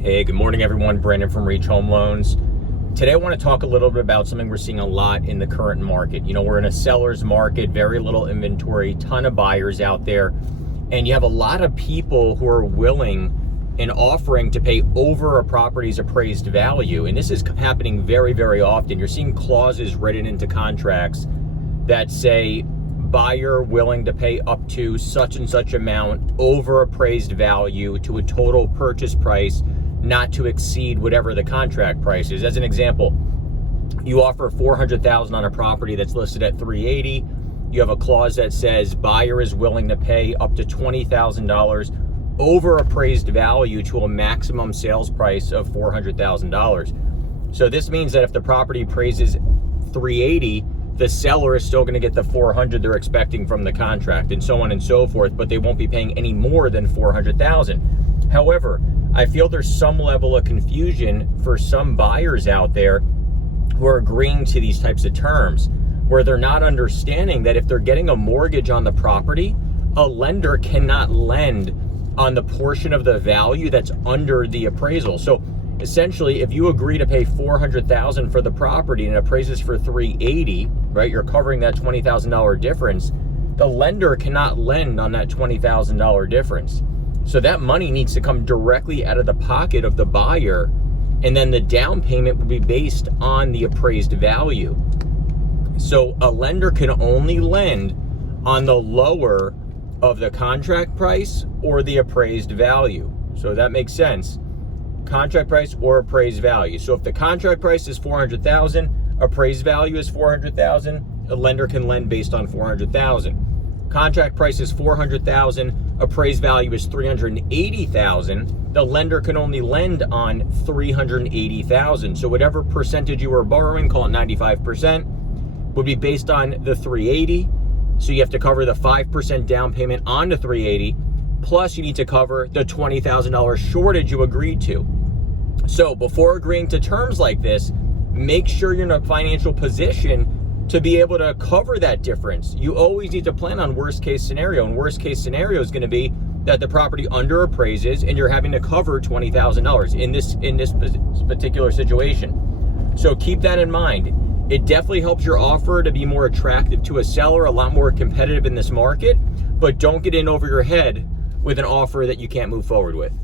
Hey, good morning everyone. Brandon from Reach Home Loans. Today I want to talk a little bit about something we're seeing a lot in the current market. You know, we're in a seller's market, very little inventory, ton of buyers out there, and you have a lot of people who are willing and offering to pay over a property's appraised value. And this is happening very, very often. You're seeing clauses written into contracts that say buyer willing to pay up to such and such amount over appraised value to a total purchase price not to exceed whatever the contract price is. As an example, you offer $400,000 on a property that's listed at $380,000. You have a clause that says buyer is willing to pay up to $20,000 over appraised value to a maximum sales price of $400,000. So this means that if the property appraises $380,000, the seller is still going to get the $400,000 they're expecting from the contract, and so on and so forth, but they won't be paying any more than $400,000. However, I feel there's some level of confusion for some buyers out there who are agreeing to these types of terms, where they're not understanding that if they're getting a mortgage on the property, a lender cannot lend on the portion of the value that's under the appraisal. So essentially, if you agree to pay $400,000 for the property and it appraises for $380,000, right, you're covering that $20,000 difference, the lender cannot lend on that $20,000 difference. So that money needs to come directly out of the pocket of the buyer, and then the down payment will be based on the appraised value. So a lender can only lend on the lower of the contract price or the appraised value. So that makes sense. Contract price or appraised value. So if the contract price is $400,000, appraised value is $400,000, a lender can lend based on $400,000. Contract price is $400,000, appraised value is $380,000, the lender can only lend on $380,000. So whatever percentage you were borrowing, call it 95%, would be based on the $380,000. So you have to cover the 5% down payment on the $380,000, plus you need to cover the $20,000 shortage you agreed to. So before agreeing to terms like this, make sure you're in a financial position to be able to cover that difference. You always need to plan on worst case scenario, and worst case scenario is going to be that the property under appraises and you're having to cover $20,000 in this particular situation. So keep that in mind. It definitely helps your offer to be more attractive to a seller, a lot more competitive in this market, but don't get in over your head with an offer that you can't move forward with.